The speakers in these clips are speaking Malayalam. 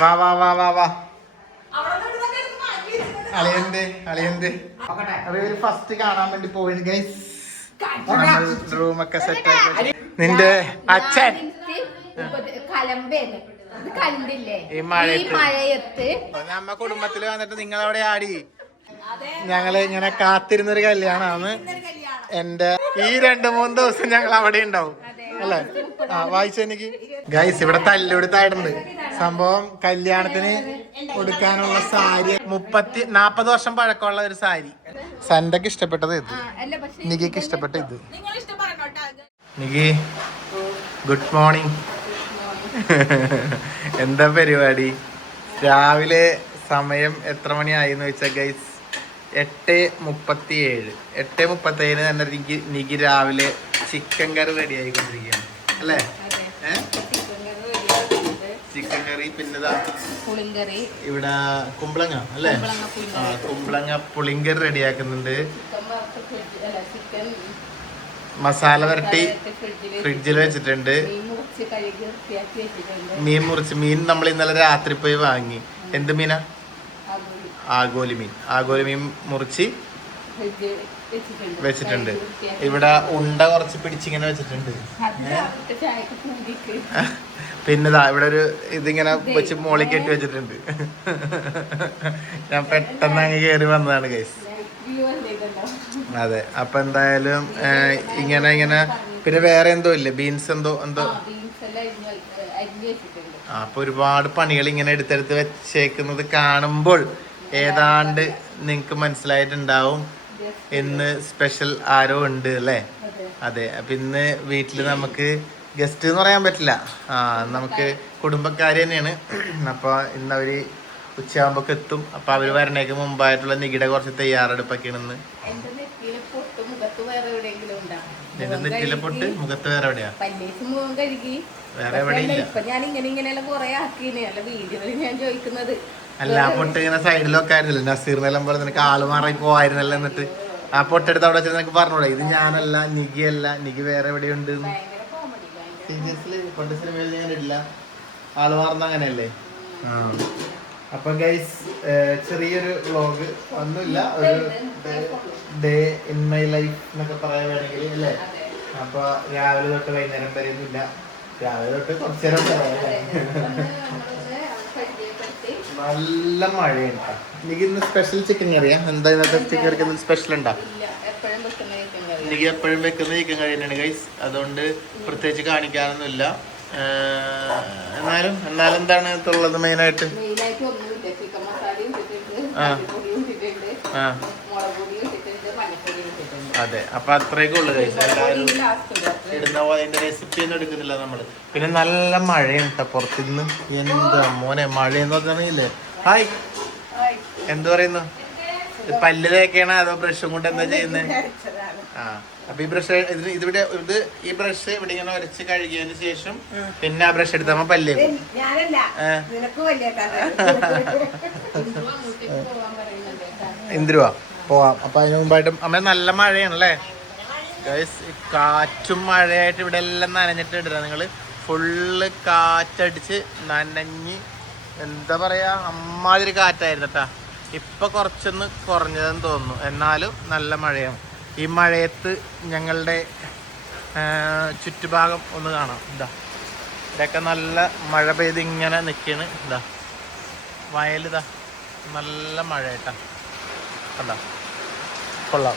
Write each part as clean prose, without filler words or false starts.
വാ വാ വാ വാ വാ അളിയന്ത് അളിയന്ത് അപ്പൊ ഇവര് ഫസ്റ്റ് കാണാൻ വേണ്ടി പോയിന് ഗൈസ്. റൂമൊക്കെ സെറ്റ് ആക്കി. നിന്റെ അച്ഛൻ ഈ മഴയത്ത് നമ്മ കുടുംബത്തില് വന്നിട്ട് നിങ്ങളവിടെ ആടി. ഞങ്ങള് ഇങ്ങനെ കാത്തിരുന്നൊരു കല്യാണമാണ് എന്റെ. ഈ 2-3 ദിവസം ഞങ്ങൾ അവിടെ ഉണ്ടാവും അല്ലേ? ആ വായിച്ചെനിക്ക് ഗൈസ്. ഇവിടെ തല്ലുകൊടുത്തായിട്ടുണ്ട്. സംഭവം കല്യാണത്തിന് കൊടുക്കാനുള്ള സാരി 40 വർഷം പഴക്കമുള്ള ഒരു സാരി. സന്റക്ക് ഇഷ്ടപ്പെട്ടത് ഇത്, നികിക്ക് ഇഷ്ടപ്പെട്ട ഇത്. Niki good morning. എന്താ പരിപാടി? രാവിലെ സമയം എത്ര മണിയായിന്ന് വെച്ചാൽ ഗൈസ് 8:37. 8:37 തന്നെ നികി രാവിലെ ചിക്കൻ കറി റെഡി ആയിക്കൊണ്ടിരിക്കുകയാണ് അല്ലേ? ചിക്കൻ കറി, പിന്നെ ഇവിടെ കുമ്പളങ്ങ അല്ലേ? കുമ്പളങ്ങ പുളിങ്കറി റെഡിയാക്കുന്നുണ്ട്. മസാല വരട്ടി ഫ്രിഡ്ജിൽ വെച്ചിട്ടുണ്ട്. മീൻ നമ്മൾ ഇന്നലെ രാത്രി പോയി വാങ്ങി. എന്ത് മീനാ? ആഗോലി മീൻ. ആഗോലി മീൻ മുറിച്ച് വെച്ചിട്ടുണ്ട്. ഇവിടെ ഉണ്ട കുറച്ച് പിടിച്ചിങ്ങനെ വെച്ചിട്ടുണ്ട്. പിന്നെ ഇവിടെ ഒരു ഇതിങ്ങനെ വെച്ച് മോളി കെട്ടി വെച്ചിട്ടുണ്ട്. ഞാൻ പെട്ടെന്ന് അങ്ങ് കയറി വന്നതാണ് ഗൈസ്. അതെ. അപ്പൊ എന്തായാലും ഇങ്ങനെ പിന്നെ വേറെ എന്തോ ഇല്ലേ, ബീൻസ് എന്തോ അപ്പൊ ഒരുപാട് പണികൾ ഇങ്ങനെ എടുത്തെടുത്ത് വെച്ചേക്കുന്നത് കാണുമ്പോൾ ഏതാണ്ട് നിങ്ങക്ക് മനസ്സിലായിട്ടുണ്ടാവും ഇന്ന് സ്പെഷ്യൽ ആരോ ഉണ്ട് അല്ലേ? അതെ. അപ്പൊ ഇന്ന് വീട്ടില് നമുക്ക് ഗസ്റ്റ് എന്ന് പറയാൻ പറ്റില്ല, നമുക്ക് കുടുംബക്കാര് തന്നെയാണ്. അപ്പൊ ഇന്ന് അവര് ഉച്ചയാകുമ്പോ എത്തും. അപ്പൊ അവര് വരണേക്ക് മുമ്പായിട്ടുള്ള നികിടെ കുറച്ച് തയ്യാറെടുപ്പൊക്കെയാണ് ഇന്ന്. നിന്റെ നെറ്റിയിലെ പൊട്ട് മുഖത്ത് വേറെ എവിടെയാ? വേറെ എവിടെയില്ല. അല്ല, ആ പൊട്ട് ഇങ്ങനെ സൈഡിലൊക്കെ ആയിരുന്നില്ല. നസീറിനെല്ലാം പറഞ്ഞ നിനക്ക് ആള് മാറി പോവായിരുന്നല്ലോ. എന്നിട്ട് ആ പൊട്ടെടുത്ത് അവിടെ വെച്ചാൽ നിനക്ക് പറഞ്ഞൂടെ ഇത് ഞാനല്ല, നികിയല്ല, നികി വേറെ എവിടെയുണ്ട്. സീരിയസ്ലി പണ്ട് സിനിമയിൽ ഞാൻ ഇല്ല, ആള് മാറുന്ന അങ്ങനെയല്ലേ? അപ്പൊ ഗൈസ് ചെറിയൊരു വ്ളോഗ് ഒന്നുമില്ല, ഒരു ഡേ ഇൻ മൈ ലൈഫ് എന്നൊക്കെ പറയാൻ വേണമെങ്കിൽ അല്ലേ? അപ്പൊ രാവിലെ തൊട്ട് വൈകുന്നേരം വരെ ഒന്നുമില്ല. രാവിലെ തൊട്ട് കുറച്ചു നേരം നല്ല മഴയുണ്ട്. എനിക്ക് ഇന്ന് സ്പെഷ്യൽ ചിക്കൻ കറിയാ. എന്താ ഇന്നത്തെ ചിക്കൻ കറിക്ക് സ്പെഷ്യൽ ഉണ്ടാ? എനിക്ക് എപ്പോഴും വെക്കുന്ന ചിക്കൻ കറി തന്നെയാണ് ഗൈസ്. അതുകൊണ്ട് പ്രത്യേകിച്ച് കാണിക്കാനൊന്നുമില്ല. എന്നാലും എന്താണ് ഉള്ളത് മെയിനായിട്ട്? അതെ. അപ്പൊ അത്രയൊക്കെ ഉള്ളു ഗൈസ്. എല്ലാവരും ഇടുന്ന അതിന്റെ റെസിപ്പി ഒന്നും എടുക്കുന്നില്ല നമ്മള്. പിന്നെ നല്ല മഴയുണ്ട് പുറത്തുനിന്ന്. എന്താ മോനെ മഴയെന്ന് പറഞ്ഞില്ലേ? ഹായ്, എന്ത് പറയുന്നു? പല്ല് തേക്കാണോ അതോ ബ്രഷും കൊണ്ട് എന്താ ചെയ്യുന്നത്? അപ്പൊ ഈ ബ്രഷ് ഈ ബ്രഷ് ഇവിടെ ഇങ്ങനെ ഉരച്ച് കഴുകിയതിന് ശേഷം പിന്നെ ആ ബ്രഷ് എടുത്തമ്മ പല്ല് ഇന്ദിരുവാ പോവാം. അപ്പൊ അതിന് മുമ്പായിട്ട് അമ്മ നല്ല മഴയാണല്ലേ ഗൈസ്? കാറ്റും മഴയായിട്ട് ഇവിടെ എല്ലാം നനഞ്ഞിട്ട് ഇടുക. നിങ്ങള് ഫുള്ള് കാറ്റടിച്ച് നനഞ്ഞ് എന്താ പറയാ, അമ്മാതിരി കാറ്റായിരുന്നു കേട്ടാ. ഇപ്പൊ കുറച്ചൊന്ന് കുറഞ്ഞതെന്ന് തോന്നുന്നു. എന്നാലും നല്ല മഴയാണ്. ഈ മഴയത്ത് ഞങ്ങളുടെ ചുറ്റുഭാഗം ഒന്ന് കാണാം. ഇതാ ഇവിടെയൊക്കെ നല്ല മഴ പെയ്ത് ഇങ്ങനെ നിൽക്കാണ്. ഇതാ വയലിതാ നല്ല മഴ കേട്ടാ. കണ്ടാ കൊള്ളാം.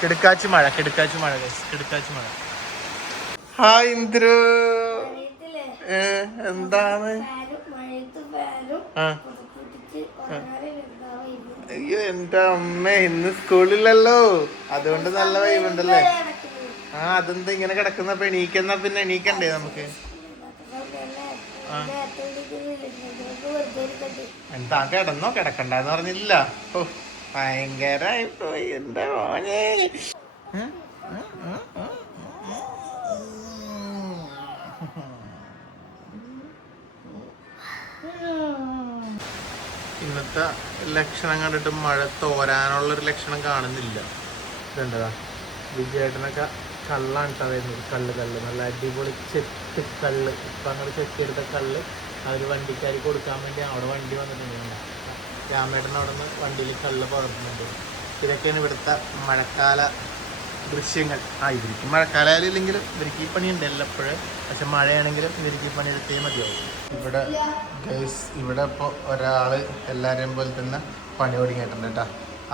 കിടുക്കാച്ചി മഴ കിടുക്കാച്ചി മഴ. ഹായ് ഇന്ദ്രു, എന്താണ്? അയ്യോ എന്റെ അമ്മ, ഇന്ന് സ്കൂളിലല്ലോ, അതുകൊണ്ട് നല്ല വൈബുണ്ടല്ലേ? അതെന്താ ഇങ്ങനെ കിടക്കുന്നപ്പോ എണീക്കുന്ന? പിന്നെ എണീക്കണ്ടേ നമുക്ക്? എന്താ കിടന്നോ? കിടക്കണ്ടെന്ന് പറഞ്ഞില്ല. ഓ ഭയങ്കരായി പോയി എന്റെ മോനെ. ഇന്നത്തെ ലക്ഷണം കണ്ടിട്ട് മഴ തോരാനുള്ളൊരു ലക്ഷണം കാണുന്നില്ല. ഇതുണ്ടതാ വിജയേട്ടനൊക്കെ കള്ളാണ് ഇട്ടാ വരുന്നത്. കല്ല് നല്ല അടിപൊളി ചെത്ത് കല്ല്. ഇപ്പം അങ്ങോട്ട് ചെത്തിയെടുത്ത കല്ല് അവർ വണ്ടിക്കാരി കൊടുക്കാൻ വേണ്ടി അവിടെ വണ്ടി വന്നിട്ടുണ്ട്. രാമേട്ടൻ അവിടെ നിന്ന് വണ്ടിയിൽ കള്ള് പകർത്തുന്നുണ്ട്. ഇതൊക്കെയാണ് ഇവിടുത്തെ മഴക്കാല ദൃശ്യങ്ങൾ. ഇവർക്ക് മഴക്കാലമായാലും ഇല്ലെങ്കിലും ഇവർക്ക് ഈ പണിയുണ്ട് എല്ലപ്പോഴും. പക്ഷെ മഴയാണെങ്കിലും ഇവർക്ക് ഈ പണി എടുത്തേ മതിയാവും. ഇവിടെ ഗൈസ് ഇവിടെ ഇപ്പോൾ ഒരാൾ എല്ലാവരെയും പോലെ തന്നെ പണി ഒടുങ്ങിയിട്ടുണ്ട് കേട്ടോ.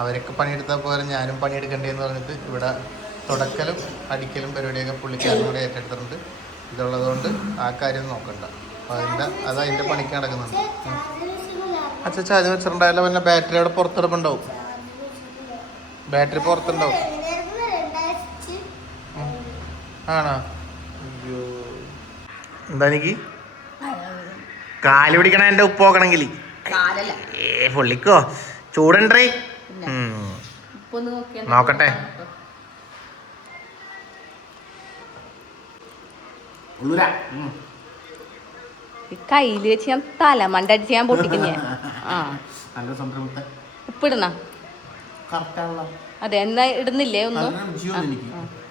അവരൊക്കെ പണിയെടുത്താൽ പോലെ ഞാനും പണിയെടുക്കണ്ടേന്ന് പറഞ്ഞിട്ട് ഇവിടെ തുടക്കലും അടിക്കലും പരിപാടിയൊക്കെ പുള്ളിക്കാരും കൂടെ ഏറ്റെടുത്തിട്ടുണ്ട്. ഇതുള്ളതുകൊണ്ട് ആ കാര്യം നോക്കണ്ട. അപ്പോൾ അതിൻ്റെ പണിക്ക് നടക്കുന്നുണ്ട്. അച്ഛാ ചാർജ് വെച്ചിട്ടുണ്ടായാലും പിന്നെ ബാറ്ററി അവിടെ പുറത്തെടുപ്പുണ്ടാവും. ബാറ്ററി പുറത്തുണ്ടാവും. ആണോ? അയ്യോ എന്താ എനിക്ക് കാല് പിടിക്കണ എൻ്റെ ഉപ്പ് നോക്കണമെങ്കിൽ പൊള്ളിക്കോ ചൂടുണ്ടേ. നോക്കട്ടെ. കയ്യില് വെച്ച് ഞാൻ തലമണ്ടടിച്ച് ഞാൻ പൊട്ടിക്കുന്നേ. ഉപ്പിടണ അതെ എന്നാ ഇടുന്നില്ലേ ഒന്നും.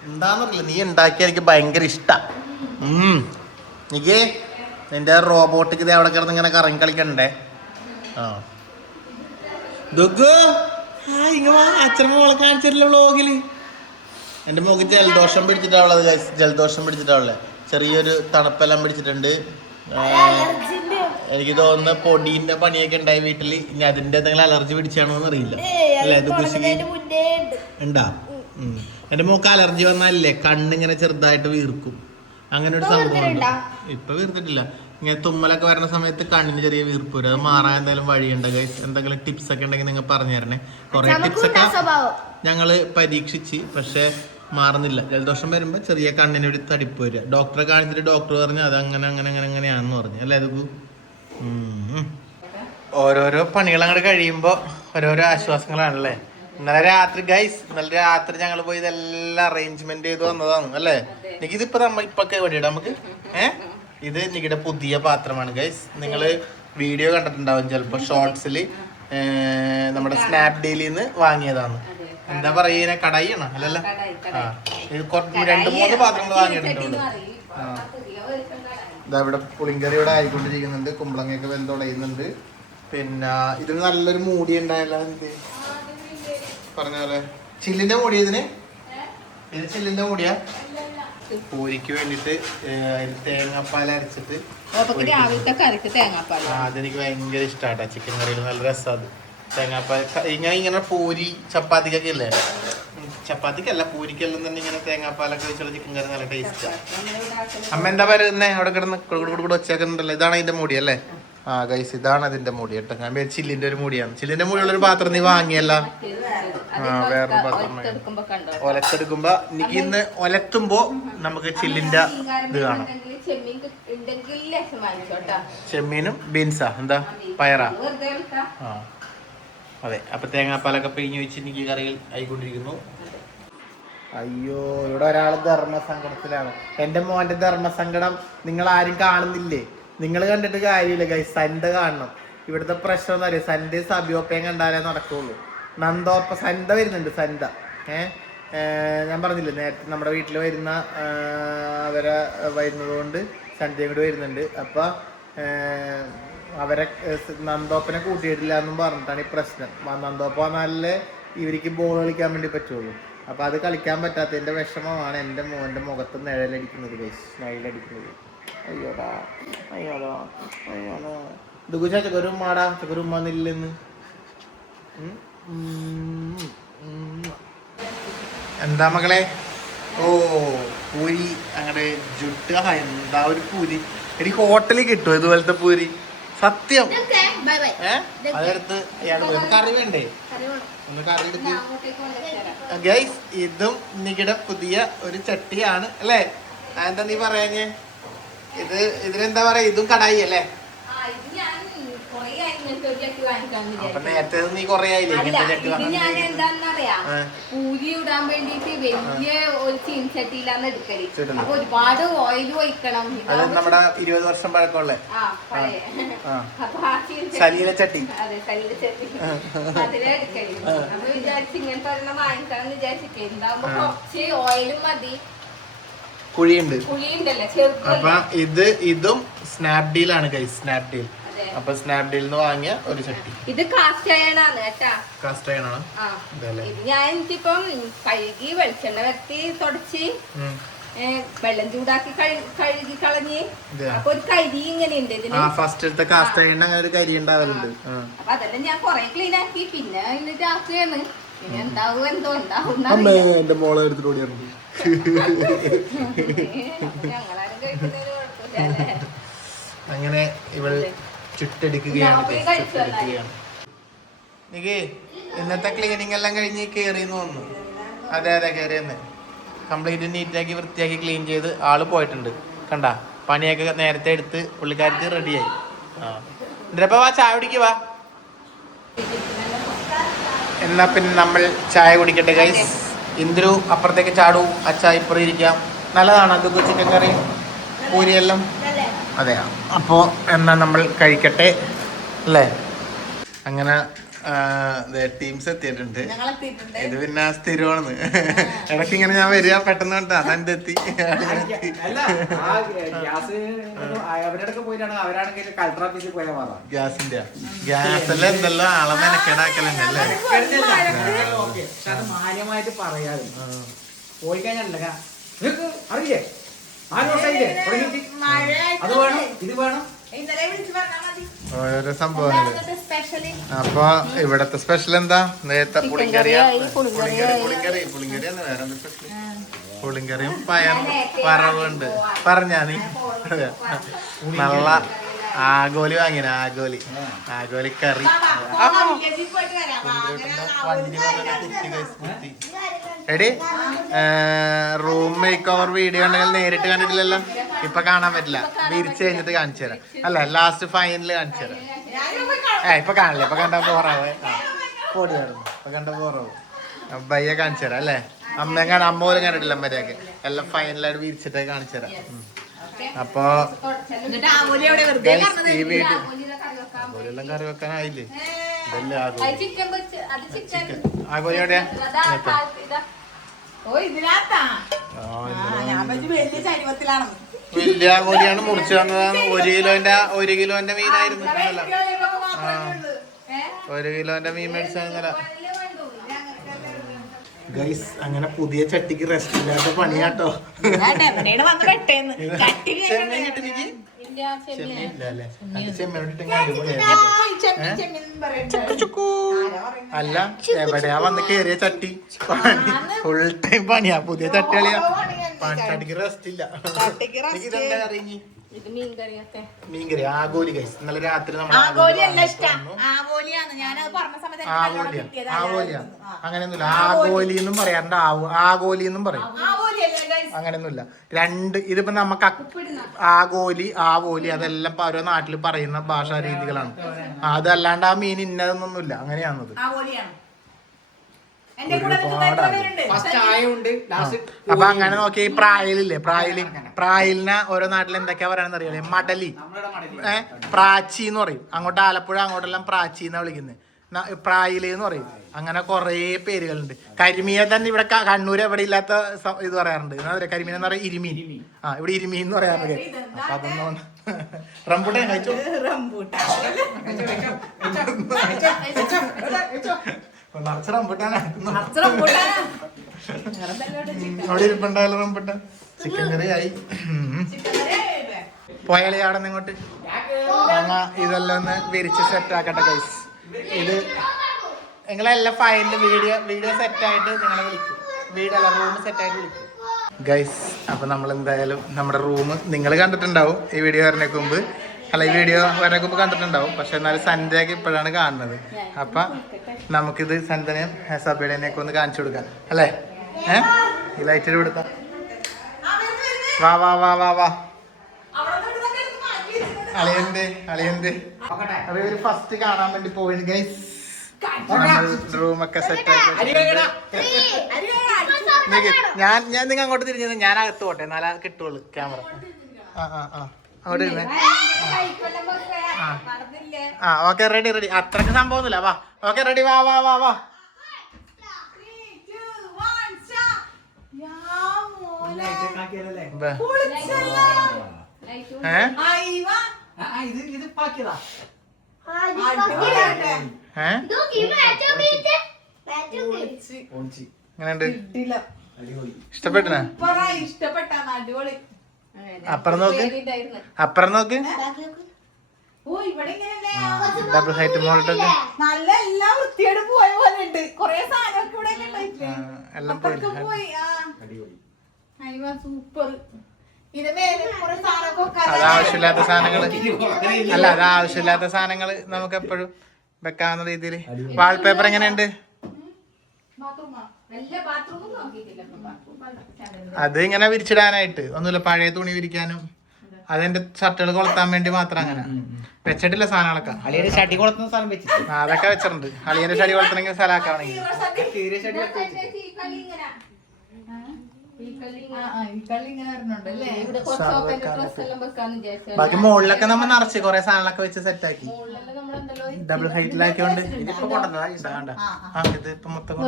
എന്താന്നറിയില്ല, നീ ഉണ്ടാക്കിയ എനിക്ക് ഭയങ്കര ഇഷ്ടാ. എനിക്ക് നിന്റെ റോബോട്ടിക്ക് ഇത് അവിടെ കിടന്ന് ഇങ്ങനെ കറങ്ങി കളിക്കണ്ടേ. അച്ഛൻ മോളെ കാണിച്ചിട്ടില്ല വ്ളോഗില്. എൻ്റെ മോക്ക് ജലദോഷം പിടിച്ചിട്ടാവുള്ളത്. ജലദോഷം പിടിച്ചിട്ടാവുള്ളത്. ചെറിയൊരു തണുപ്പെല്ലാം പിടിച്ചിട്ടുണ്ട്. എനിക്ക് തോന്നുന്നു പൊടീന്റെ പണിയൊക്കെ ഉണ്ടായി വീട്ടില്. ഇനി അതിന്റെ എന്തെങ്കിലും അലർജി പിടിച്ചാണോന്ന് അറിയില്ല. അല്ലേ ഇത് കൃഷിക്ക് ഉണ്ടാ. എന്റെ മോക്ക് അലർജി വന്നാലേ കണ്ണിങ്ങനെ ചെറുതായിട്ട് വീർക്കും. അങ്ങനെ ഒരു സംഭവം ഉണ്ട്. ഇപ്പൊ വീർത്തിട്ടില്ല. ഇങ്ങനെ തുമ്മലൊക്കെ വരുന്ന സമയത്ത് കണ്ണിന് ചെറിയ വീർപ്പ് വരും. അത് മാറാൻ എന്തെങ്കിലും വഴിയുണ്ട് ഗൈസ്? എന്തെങ്കിലും ടിപ്സ് ഒക്കെ ഉണ്ടെങ്കിൽ നിങ്ങൾ പറഞ്ഞു തരണേ. കുറെ ടിപ്സ് ഒക്കെ ഞങ്ങള് പരീക്ഷിച്ച് പക്ഷെ മാറുന്നില്ല. ജലദോഷം വരുമ്പോ ചെറിയ കണ്ണിന് ഒരു തടിപ്പ് വരിക. ഡോക്ടറെ കാണിച്ചിട്ട് ഡോക്ടർ പറഞ്ഞു അത് അങ്ങനെ അങ്ങനെ അങ്ങനെ അങ്ങനെയാണെന്ന് പറഞ്ഞു. അല്ലേ അത് ഓരോരോ പണികൾ അങ്ങോട്ട് കഴിയുമ്പോ ഓരോരോ ആശ്വാസങ്ങളാണല്ലേ. ഇന്നലെ രാത്രി ഞങ്ങൾ പോയി ഇതെല്ലാം അറേഞ്ച്മെന്റ് ചെയ്ത് വന്നതാണ് അല്ലേ. എനിക്കിതിപ്പോ ഇപ്പൊക്കെ വേണ്ടിയിടാം നമുക്ക്. ഇത് നിങ്ങളുടെ പുതിയ പാത്രമാണ് ഗൈസ്. നിങ്ങള് വീഡിയോ കണ്ടിട്ടുണ്ടാവും ചിലപ്പോ ഷോർട്സിൽ. നമ്മുടെ സ്നാപ്ഡീലിൽ നിന്ന് വാങ്ങിയതാണ്. എന്താ പറയുക, കടായിയാണോ? അല്ലല്ല, 2-3 പാത്രങ്ങൾ വാങ്ങിയിട്ടുണ്ട്. ഇതാ ഇവിടെ പുളിങ്കറി ഇവിടെ ആയിക്കൊണ്ടിരിക്കുന്നുണ്ട്. കുമ്പളങ്ങയൊക്കെ വെന്തുടയുന്നുണ്ട്. പിന്നെ ഇതിന് നല്ലൊരു മൂടി ഉണ്ടായല്ലോ. എന്ത് പറഞ്ഞ പോലെ ചില്ലിന്റെ മൂടി. ഇത് ചില്ലിന്റെ മൂടിയാ. പൂരിക്ക് വേണ്ടിട്ട് തേങ്ങാപ്പാൽ അരച്ചിട്ട് അതെനിക്ക് ഭയങ്കര ഇഷ്ടാട്ടാ. ചിക്കൻ കറിയിൽ നല്ല രസമാണ് തേങ്ങാപ്പാൽ. ഇങ്ങനെ പൂരി ചപ്പാത്തിക്കൊക്കെ ഇല്ലേ, ചപ്പാത്തിക്കല്ല പൂരിക്കെല്ലാം തന്നെ ഇങ്ങനെ തേങ്ങാപ്പാലൊക്കെ വെച്ചുള്ള ചിക്കൻ കറി നല്ല ടേസ്റ്റാണ്. അമ്മ എന്താ പറയുന്നേ അവിടെ കിടന്ന് കൂടെ വെച്ചേക്കുന്നുണ്ടല്ലോ? ഇതാണ് അതിന്റെ മൂടി അല്ലേ? ഗൈസ് ഇതാണ് അതിന്റെ മൂടി കേട്ടോ. ഞാൻ ചില്ലിന്റെ ഒരു മൂടിയാണ്. ചില്ലിന്റെ മൂടിയുള്ള ഒരു പാത്രം നീ വാങ്ങിയല്ല? വേറൊരു പാത്രം ഒലത്തെടുക്കുമ്പോ എനിക്ക് ഇന്ന് ഒലത്തുമ്പോ നമുക്ക് ചില്ലിന്റെ ഇത് കാണാം. ചെമ്മീനും ബീൻസാ എന്താ പയറാ? അതെ. അപ്പൊ തേങ്ങാപ്പാലൊക്കെ പിഴിഞ്ഞു വെച്ച് എനിക്ക് കറികൾ ആയിക്കൊണ്ടിരിക്കുന്നു. അയ്യോ ഇവിടെ ഒരാൾ ധർമ്മസങ്കടത്തിലാണ്. എന്റെ മോന്റെ ധർമ്മസങ്കടം നിങ്ങൾ ആരും കാണുന്നില്ലേ? നിങ്ങൾ കണ്ടിട്ട് കാര്യമില്ല ഗൈസ്. സൺഡേ കാണണം. ഇവിടുത്തെ പ്രശ്നം എന്താ പറയുക, സൺഡേ സബിയോപ്പയും കണ്ടാലേ നടക്കുള്ളൂ. സൺഡ വരുന്നുണ്ട്. സൺഡ ഞാൻ പറഞ്ഞില്ലേ നേരത്തെ നമ്മുടെ വീട്ടിൽ വരുന്ന അവരെ വരുന്നത് കൊണ്ട് സൺഡേയും കൂടി വരുന്നുണ്ട്. അപ്പൊ അവരെ നന്ദോപ്പനെ കൂട്ടിയിട്ടില്ല എന്നും പറഞ്ഞിട്ടാണ് ഈ പ്രശ്നം. നന്ദോപ്പ വന്നാലേ ഇവർക്ക് ബോൾ കളിക്കാൻ വേണ്ടി പറ്റുള്ളൂ. അപ്പൊ അത് കളിക്കാൻ പറ്റാത്തതിന്റെ വിഷമമാണ് എൻ്റെ മോൻ്റെ മുഖത്ത് നിഴലടിക്കുന്നത് ഗൈസ്. നിഴലടിക്കുന്നത്. അയ്യോടാ അയ്യോടാ അയ്യോടാ. ദുഗുച ചക്കരുമ്മാടാ. ചക്കരുമ്മാന്നില്ലെന്ന്. എന്താ മകളെ? ഓ പൂരി അങ്ങനെ ജുട്ട്. എന്താ ഒരു പൂരി. എനിക്ക് ഹോട്ടലിൽ കിട്ടുമോ ഇതുപോലത്തെ പൂരി? സത്യം. അതെടുത്ത് കറി വേണ്ടേ? ഒന്ന് കറി എടുത്ത് ഗൈസ്. ഇതും നിങ്ങളുടെ പുതിയ ഒരു ചട്ടിയാണ് അല്ലേ? എന്താ നീ പറയാഞ്ഞേ? ഇതിനെന്താ പറയാ? ഇതും കടായി അല്ലേ? അപ്പൊ നേരത്തെ നീ കൊറേ ആയില്ലേ പൂരി ഇടാൻ വേണ്ടിട്ട് വലിയ ഒരു ചീൻചട്ടിയിലാണ് എടുക്കല്. അപ്പൊ ഒരുപാട് ഓയിൽ ഒഴിക്കണം. അത് നമ്മുടെ 20 വർഷം പഴക്കമുള്ള സലീലച്ചട്ടി. അതെ സലീലച്ചട്ടി. അതിലെ എടുക്കല്. അപ്പൊ വിചാരിച്ച് ഇങ്ങനത്തെ ഒരെണ്ണം വാങ്ങിക്കണം വിചാരിച്ചിട്ട്. എന്താകുമ്പോ കുറച്ച് ഓയിലും മതി. കുഴിയുണ്ട്. കുഴിയുണ്ടല്ലോ ചെറുപ്പം. അപ്പൊ ഇതും സ്നാപ്ഡീലാണ് ഗൈസ്, സ്നാപ്ഡീൽ. അപ്പൊ സ്നാപ്ഡീൽ നിന്ന് വാങ്ങിയ ഒരു ചട്ടി. ഇത് കാസ്റ്റ് അയണാണ് കേട്ടാ. കാസ്റ്റ് അയണാണ്. ഇത് ഞാൻ എനിക്കിപ്പം കഴുകി വെളിച്ചെണ്ണ വരട്ടി തുടച്ച് വെള്ളം ചൂടാക്കി കഴുകി കളഞ്ഞ്. അപ്പൊ ഒരു കരി ഇങ്ങനെ ഉണ്ട് ഇതിന്. ഫസ്റ്റ് കാസ്റ്റ് അയണ ഒരു കരി ഉണ്ടാവലുണ്ട്. അപ്പൊ അതെല്ലാം ഞാൻ കൊറേ ക്ലീൻ ആക്കി. പിന്നെ എന്നിട്ട് ആക്കുകയാണ്. പിന്നെ എന്താവും എന്തോ ഉണ്ടാവും. എന്റെ മോളെ എടുത്തിട്ട് ഓടിയായിരുന്നു. ഞങ്ങളാരും കഴിക്കുന്നതിന് കുഴപ്പമില്ല. അങ്ങനെ ഇവൾ ചുട്ടെടുക്കുകയാണ്. ഇന്നത്തെ ക്ലീനിങ് എല്ലാം കഴിഞ്ഞ് കേറിന്ന് തോന്നുന്നു. അതെ കേറിയെന്ന് കംപ്ലീറ്റ് നീറ്റാക്കി വൃത്തിയാക്കി ക്ലീൻ ചെയ്ത് ആള് പോയിട്ടുണ്ട്. കണ്ട പണിയൊക്കെ നേരത്തെ എടുത്ത് പുള്ളിക്കാരത്ത് റെഡിയായി. എന്നിട്ടപ്പോ വാ ചായ കുടിക്കുവാ. എന്നാ പിന്നെ നമ്മൾ ചായ കുടിക്കട്ടെ ഗൈസ്. ഇന്ദു അപ്പുറത്തേക്ക് ചാടൂ, അച്ഛാ ഇപ്പുറം ഇരിക്കാം. നല്ലതാണ് അത് ചിക്കൻ കറി പൂരിയെല്ലാം. അതെ, അപ്പോ എന്നാ നമ്മൾ കഴിക്കട്ടെ അല്ലേ. അങ്ങനെ ടീംസ് എത്തിയിട്ടുണ്ട്. ഇത് പിന്നെ സ്ഥിരമാണ്. ഇടയ്ക്ക് ഇങ്ങനെ ഞാൻ വരിക പെട്ടെന്ന് കണ്ടാ അതെന്റെ എത്തി. ഗ്യാസിന്റെ ഗ്യാസെല്ലാം എന്തെല്ലാം ആളെ മെനക്കേടാക്കലല്ലേ. മാന്യമായിട്ട് പറയാതെ പോയി കഴിഞ്ഞാൽ അറിയില്ലേ അത് വേണം ഇത് വേണം ഓരോരോ സംഭവങ്ങൾ. അപ്പൊ ഇവിടത്തെ സ്പെഷ്യൽ എന്താ? നേരത്തെ പുളിങ്കറിയാണ്. വേറെ സ്പെഷ്യൽ പുളിങ്കറിയും പയറും വറവുണ്ട്. പറഞ്ഞാ നീ നല്ല ആഗോലി വാങ്ങിന. ആഗോലി കറി. എടി റൂം മേക്ക് ഓവർ വീഡിയോ ഉണ്ടെങ്കിൽ നേരിട്ട് കണ്ടിട്ടില്ലല്ലോ. ഇപ്പൊ കാണാൻ പറ്റില്ല, വിരിച്ച് കഴിഞ്ഞിട്ട് കാണിച്ചു തരാം. അല്ല ലാസ്റ്റ് ഫൈനല് കാണിച്ചു തരാം. ഇപ്പൊ കാണില്ല, ഇപ്പൊ കണ്ട ബോറാവേ. പൊടി കിടന്നു ഇപ്പൊ കണ്ട ബോറാവും. ബയ്യെ കാണിച്ചു തരാം അല്ലേ. അമ്മ പോലും കണ്ടിട്ടില്ല മര്യാദക്ക്. എല്ലാം ഫൈനലായിട്ട് വിരിച്ചിട്ടേ കാണിച്ചു തരാം. അപ്പൊ ഈ വീട്ടിൽ ആഗോലിയെല്ലാം കറി വെക്കാനായില്ലേ. ഇതല്ലേ ആഗോലി എവിടെയാ? വലിയ ആഗോലിയാണ് മുറിച്ചു തന്നതാണ്. 1 കിലോന്റെ മീനായിരുന്നു. 1 കിലോന്റെ മീൻ മേടിച്ചാൽ ഗൈസ്. അങ്ങനെ പുതിയ ചട്ടിക്ക് റെസ്റ്റ് ഇല്ലാത്ത പണിയാട്ടോ. അല്ല എവിടെയാ വന്ന് കേറിയ ചട്ടി? ഫുൾ ടൈം പണിയാ. പുതിയ ചട്ടി കളിയാ. ചട്ടിക്ക് റെസ്റ്റ് ഇല്ല. മീൻകറി ആഗോലി ഗൈസ്. ഇന്നലെ രാത്രി അങ്ങനെയൊന്നുമില്ല. ആഗോലി എന്നും പറയാറുണ്ട്, ആഗോലി എന്നും പറയും. അങ്ങനെയൊന്നുമില്ല. ഇതിപ്പോ നമുക്ക് ആഗോലി ആവോലി അതെല്ലാം ഓരോ നാട്ടിൽ പറയുന്ന ഭാഷാ രീതികളാണ്. അതല്ലാണ്ട് ആ മീൻ ഇന്നതൊന്നൊന്നുമില്ല. അങ്ങനെയാണത്. അപ്പൊ അങ്ങനെ നോക്കി ഈ പ്രായലിനെ ഓരോ നാട്ടിൽ എന്തൊക്കെയാ പറയാന്ന് അറിയാലേ. മടലി, പ്രാച്ചി എന്ന് പറയും. അങ്ങോട്ട് ആലപ്പുഴ അങ്ങോട്ടെല്ലാം പ്രാച്ചി എന്നാ വിളിക്കുന്നത്. പ്രായില് എന്ന് പറയും. അങ്ങനെ കൊറേ പേരുകളുണ്ട്. കരിമീനെ തന്നെ ഇവിടെ കണ്ണൂര് എവിടെ ഇല്ലാത്ത ഇത് പറയാറുണ്ട്. എന്താ പറയാ കരിമീൻ എന്ന് പറയാ ഇരുമീൻ. ഇവിടെ ഇരുമീൻ എന്ന് പറയാറുണ്ട്. അപ്പൊ അതൊന്നും റംബൂട്ടാൻ കഴിച്ചോ. അവിടെ ഇരിപ്പുണ്ടായാലും റംബൂട്ടാൻ. ചിക്കൻ കറി ആയി. പോയാലേ അവിടെ നിന്ന് ഇങ്ങോട്ട് ഇതെല്ലാം ഒന്ന് വിരിച്ച് സെറ്റ് ആക്കട്ടെ ഗൈസ്. ഇത് നിങ്ങളെല്ലാം ഫൈനല് വീഡിയോ സെറ്റായിട്ട് നിങ്ങളെ വിളിക്കും. റൂം സെറ്റായിട്ട് വിളിക്കും ഗൈസ്. അപ്പൊ നമ്മൾ എന്തായാലും നമ്മുടെ റൂം നിങ്ങൾ കണ്ടിട്ടുണ്ടാവും ഈ വീഡിയോ വരണേക്ക് മുമ്പ്. അല്ല, ഈ വീഡിയോ വരണേക്ക് മുമ്പ് കണ്ടിട്ടുണ്ടാവും. പക്ഷെ എന്നാലും സന്ധ്യയൊക്കെ ഇപ്പോഴാണ് കാണുന്നത്. അപ്പൊ നമുക്കിത് സന്ധ്യനെയും സബിയുടെയൊക്കെ ഒന്ന് കാണിച്ചു കൊടുക്കാം അല്ലേ. ഈ ലൈറ്റ് കൊടുക്കാം. വാ വാ വാ വാ വാ അളിയന്റെ അപ്പൊ ഇവര് ഫസ്റ്റ് കാണാൻ വേണ്ടി പോയി ഗൈസ്. റൂമൊക്കെ സെറ്റ് ആക്കി ഞാൻ നിങ്ങൾ അങ്ങോട്ട് തിരിഞ്ഞത്. ഞാൻ അകത്ത് പോട്ടെ, എന്നാലേ കിട്ടുള്ളൂ ക്യാമറ. അവിടെ ഇരുന്നേ. Okay ready. അത്രക്ക് സംഭവമൊന്നുമില്ല. വാ ഓക്കെ റെഡി. വാ വാ വാ വാ ആക്കിയതല്ലേ ഇത് പാക്കിയതാ എങ്ങനെയുണ്ട് അടിപൊളി ഇഷ്ടപ്പെട്ടിനാ അടിപൊളി അപ്പുറം നോക്ക് അപ്പുറം നോക്ക് ഓ ഇവിടെ ഇങ്ങനെ ഡബിൾ ഹൈറ്റ് മോളിട്ടൊക്കെ നല്ല എല്ലാം വൃത്തിയോട് പോയ പോലെ ഉണ്ട് കൊറേ സാധനമൊക്കെ ഇവിടെ ഉണ്ടായിട്ട് എല്ലാം അപ്പൊക്കെ പോയി അടിപൊളി അയ്യോ സൂപ്പർ ഇത് വേറെ കുറെ സാധനമൊക്കെ അത് ആവശ്യമില്ലാത്ത സാധനങ്ങള് അല്ല അത് ആവശ്യമില്ലാത്ത സാധനങ്ങള് നമുക്ക് എപ്പോഴും വെക്കാവുന്ന രീതിയിൽ വാൾപേപ്പർ എങ്ങനെയുണ്ട് ബാത്റൂമാ വലിയ ബാത്റൂം നോക്കിയിട്ടില്ല അത് ഇങ്ങനെ വിരിച്ചിടാനായിട്ട് ഒന്നുമില്ല പഴയ തുണി വിരിക്കാനും അതെന്റെ ഷർട്ടുകൾ കൊളുത്താൻ വേണ്ടി മാത്രം അങ്ങനെ വെച്ചിട്ടില്ല സാധനങ്ങളൊക്കെ അളിയുടെ ഷടി കൊളുത്തുന്ന സ്ഥലം വെച്ചിട്ട് അതൊക്കെ വെച്ചിട്ടുണ്ട് അളിയന്റെ ഷടി കൊളുത്തണമെങ്കിൽ സ്ഥലമാക്കാണെങ്കിൽ തീരെ ഷടി ബാക്കി മുകളിലൊക്കെ നമ്മ നിറച്ച് കൊറേ സാധനങ്ങളൊക്കെ വെച്ച് സെറ്റാക്കി ഡബിൾ ഹൈറ്റിലാക്കിയോണ്ട് ഇത് ഇപ്പൊ മൊത്തം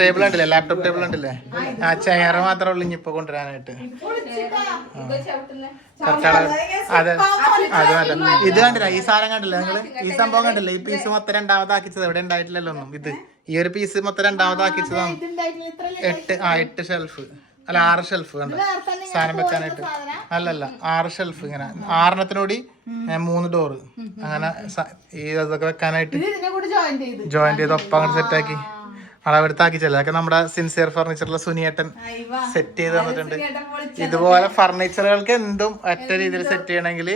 ടേബിൾ ഉണ്ടല്ലേ ലാപ്ടോപ്പ് ടേബിൾ ഉണ്ടല്ലേ ആ ചെയർ മാത്രമേ ഉള്ളൂ ഇനിയിപ്പൊ കൊണ്ടുവരാനായിട്ട് അതെ അതെ അതെ ഇത് കണ്ടില്ല ഈ സാധനം കണ്ടില്ല നിങ്ങള് ഈ സംഭവം കണ്ടില്ല ഈ പീസ് മൊത്തം രണ്ടാമതാക്കിച്ചത് എവിടെ ഉണ്ടായിട്ടില്ലല്ലോ ഒന്നും ഇത് ഈ ഒരു പീസ് മൊത്തം രണ്ടാമതാക്കിച്ചതാണ് 8 ഷെൽഫ് അല്ല 6 ഷെൽഫ് കണ്ട സാധനം വെക്കാനായിട്ട് അല്ലല്ല 6 ഷെൽഫ് ഇങ്ങനെ 6 3 ഡോറ് അങ്ങനെ ഈ ഇതൊക്കെ വെക്കാനായിട്ട് ജോയിന്റ് ചെയ്ത് ഒപ്പം അങ്ങോട്ട് സെറ്റാക്കി അളവെടുത്താക്കിച്ചല്ലേ അതൊക്കെ നമ്മുടെ സിൻസിയർ ഫർണിച്ചറിലെ സുനിയേട്ടൻ സെറ്റ് ചെയ്ത് തന്നിട്ടുണ്ട് ഇതുപോലെ ഫർണിച്ചറുകൾക്ക് എന്തും ഒറ്റ രീതിയിൽ സെറ്റ് ചെയ്യണമെങ്കിൽ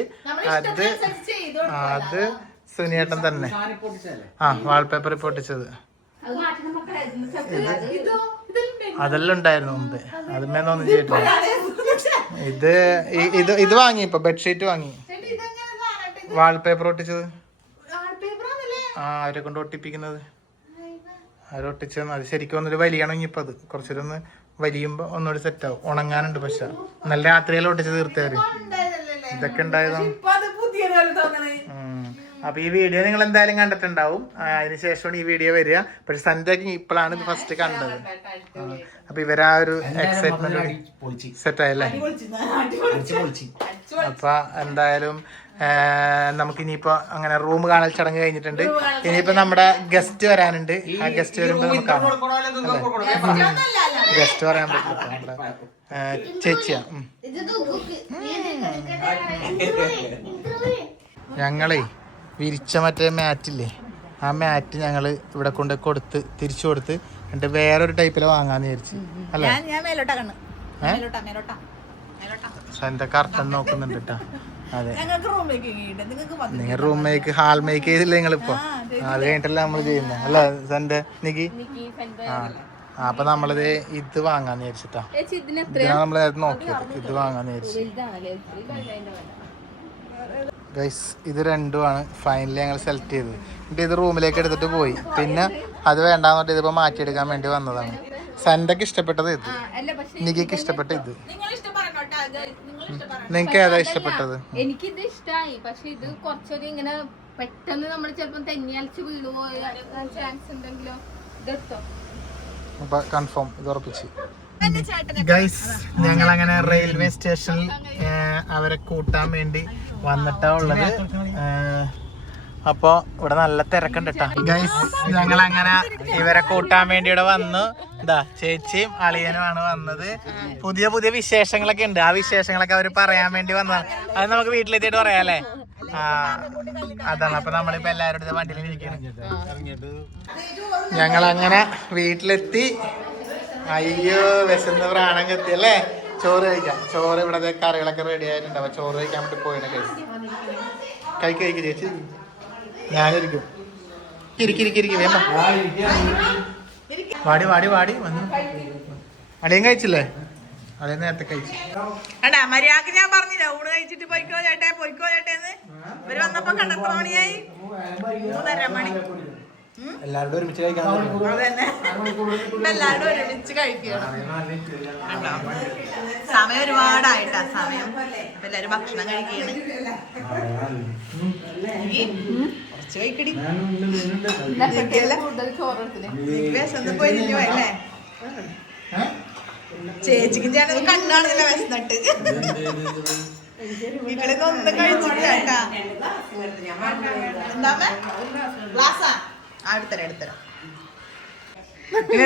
അത് സുനിയേട്ടൻ തന്നെ ആ വാൾപേപ്പർ പൊട്ടിച്ചത് അതെല്ലാം ഉണ്ടായിരുന്നു മുമ്പേ അതുമേന്നൊന്നും ചെയ്തിട്ടില്ല ഇത് വാങ്ങി ഇപ്പൊ ബെഡ്ഷീറ്റ് വാങ്ങി വാൾപേപ്പർ ഒട്ടിച്ചത് അവരെ കൊണ്ട് ഒട്ടിപ്പിക്കുന്നത് അവരൊട്ടിച്ചത് അത് ശരിക്കും ഒന്നൊരു വലിയണം ഇനിയിപ്പോ അത് കുറച്ചൊരു ഒന്ന് വലിയുമ്പോ ഒന്നുകൂടി സെറ്റ് ആവും ഉണങ്ങാനുണ്ട് പക്ഷെ നല്ല രാത്രിയെല്ലാം ഒട്ടിച്ച് തീർത്തവര് ഇതൊക്കെ ഉണ്ടായതാണ് അപ്പൊ ഈ വീഡിയോ നിങ്ങൾ എന്തായാലും കണ്ടിട്ടുണ്ടാവും അതിനുശേഷമാണ് ഈ വീഡിയോ വരിക പക്ഷെ സന്ധ്യക്ക് ഇപ്പോഴാണ് ഇത് ഫസ്റ്റ് കണ്ടത് അപ്പൊ ഇവരാ ഒരു എക്സൈറ്റ്മെന്റ് സെറ്റ് ആയല്ലേ അപ്പൊ എന്തായാലും നമുക്ക് ഇനിയിപ്പോ അങ്ങനെ റൂം കാണൽ ചടങ്ങ് കഴിഞ്ഞിട്ടുണ്ട് ഇനിയിപ്പോ നമ്മുടെ ഗസ്റ്റ് വരാനുണ്ട് ആ ഗസ്റ്റ് വരുമ്പോ നമുക്ക് ഗസ്റ്റ് പറയാൻ പറ്റില്ല നമ്മുടെ ചേച്ചിയാ ഞങ്ങളേ വിരിച്ച മറ്റേ മാറ്റില്ലേ ആ മാറ്റ് ഞങ്ങള് ഇവിടെ കൊണ്ട് കൊടുത്ത് തിരിച്ചു കൊടുത്ത് എന്നിട്ട് വേറൊരു ടൈപ്പില് വാങ്ങാന്ന് വിചാരിച്ചു അല്ലേ എന്റെ കർട്ടൻ നോക്കുന്നുണ്ട് കേട്ടാ അതെ നിങ്ങൾ റൂം മേക്ക് ഹാൾ മേക്ക് ചെയ്തില്ല നിങ്ങളിപ്പോ അത് കഴിഞ്ഞിട്ടല്ല നമ്മള് ചെയ്യുന്നത് അല്ല എന്റെ നിക്ക് ആ അപ്പൊ നമ്മളിത് ഇത് വാങ്ങാന്ന് വിചാരിച്ചിട്ടാ ഇതിനാ നമ്മള് നേരത്തെ നോക്കിയത് ഇത് വാങ്ങാന്ന് വിചാരിച്ചു ഗൈസ് ഇത് രണ്ടുമാണ് ഫൈനലി ഞങ്ങൾ സെലക്ട് ചെയ്തത് എന്നിട്ട് ഇത് റൂമിലേക്ക് എടുത്തിട്ട് പോയി പിന്നെ അത് വേണ്ടാന്ന് പറഞ്ഞിട്ട് ഇതിപ്പോ മാറ്റിയെടുക്കാൻ വേണ്ടി വന്നതാണ് സന്റക്ക് ഇഷ്ടപ്പെട്ടത് ഇത് നികിക്ക് ഇഷ്ടപ്പെട്ട ഇത് നിങ്ങക്ക് ഏതാ ഇഷ്ടപ്പെട്ടത് എനിക്കിത് ഇഷ്ടമായി പക്ഷെ ഇത് കുറച്ചൊരു ഇങ്ങനെ പെട്ടെന്ന് നമ്മൾ ചിലപ്പോ തെന്നിയലച്ച് വീണു പോയ ചാൻസ് ഉണ്ടെങ്കിലോ ഇതെത്തോ അപ്പൊ കൺഫേം ഇത് ഉറപ്പിച്ച് ഗൈസ് ഞങ്ങൾ അങ്ങനെ റെയിൽവേ സ്റ്റേഷനിൽ അവരെ കൂട്ടാൻ വേണ്ടി വന്നിട്ടാ ഉള്ളത് അപ്പൊ ഇവിടെ നല്ല തിരക്കുണ്ട് കേട്ടോ ഗൈസ് ഞങ്ങൾ അങ്ങനെ ഇവരെ കൂട്ടാൻ വേണ്ടി ഇവിടെ വന്നു എന്താ ചേച്ചിയും അളിയനുമാണ് വന്നത് പുതിയ പുതിയ വിശേഷങ്ങളൊക്കെ ഉണ്ട് ആ വിശേഷങ്ങളൊക്കെ അവര് പറയാൻ വേണ്ടി വന്നതാണ് അത് നമുക്ക് വീട്ടിലെത്തിയിട്ട് പറയാം അല്ലേ അതാണ് അപ്പൊ നമ്മളിപ്പോ എല്ലാവരുടെ വണ്ടിയിൽ ഇരിക്കണം ഞങ്ങളങ്ങനെ വീട്ടിലെത്തി അയ്യോ വിശന്ന് പ്രാണം കത്തി അല്ലേ ചോറ് കഴിക്കാം ചോറ് ഇവിടെ കറികളൊക്കെ റെഡി ആയിട്ടുണ്ട് അപ്പൊ ചോറ് കഴിക്കാൻ വേണ്ടി പോയിട്ടുണ്ട് കഴിക്ക് ചേച്ചി ഞാനിരിക്കും ഇരിക്കും വേണ്ട വാടി വന്നു അളിയൻ കഴിച്ചില്ലേ അളിയൻ നേരത്തെ കഴിച്ചു എടാ മര്യാദക്ക് ഞാൻ പറഞ്ഞില്ല ഊണ് കഴിച്ചിട്ട് പൊയ്ക്കോ ചേട്ടേന്ന് ഇവര് വന്നപ്പോ കണ്ടെത്ര മണിയായി 3:30 മണി എല്ലാവരും ഒരുമിച്ച് കഴിക്കാൻ അതന്നെ എല്ലാവരും ഒരുമിച്ച് കഴിക്കുകയാണ്. കണ്ടോ സമയം ഒരുപാടായിട്ടാ സമയം. അപ്പൊ എല്ലാരും ഭക്ഷണം കഴിക്കുകയാണ്. കുറച്ച് കഴിക്കടി വിശന്ന് പൊരിഞ്ഞു അല്ലേ? ചേച്ചിക്ക് ചേട്ടൻ കണ്ണാണല്ലോ വിശന്നിട്ട്. വീട്ടിലൊന്നും ഒന്നും കഴിച്ചില്ല കേട്ടാ. എന്താ ഗ്ലാസാ? എടുത്തരാം.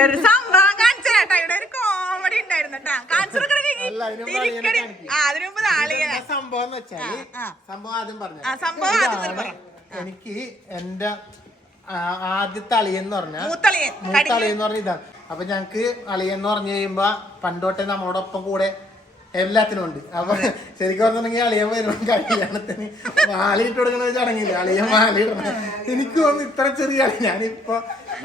ഒരു സംഭവം കാണിച്ചേട്ടാ. ഇവിടെ ഒരു കോമഡി ഉണ്ടായിരുന്നു കേട്ടാ. അതിനു മുമ്പ് സംഭവം എന്ന് വെച്ചാല് സംഭവം ആദ്യം പറഞ്ഞു. എനിക്ക് എന്റെ ആദ്യത്തെ അളിയെന്ന് പറഞ്ഞാൽ മൂത്തളിയെന്ന് പറഞ്ഞ ഇതാണ്. അപ്പൊ ഞങ്ങക്ക് അളിയെന്ന് പറഞ്ഞു കഴിയുമ്പോ പണ്ടോട്ടെ നമ്മളോടൊപ്പം കൂടെ എല്ലാത്തിനും ഉണ്ട്. അപ്പൊ ശരിക്കും പറഞ്ഞിട്ടുണ്ടെങ്കിൽ അളിയൻ വരുമ്പോ കല്യാണത്തിന് മാലയിട്ട് കൊടുക്കണ ചടങ്ങില്ല, അളിയൻ മാലയിടണം. എനിക്ക് തോന്നുന്നു ഇത്ര ചെറിയ അളി ഞാനിപ്പോ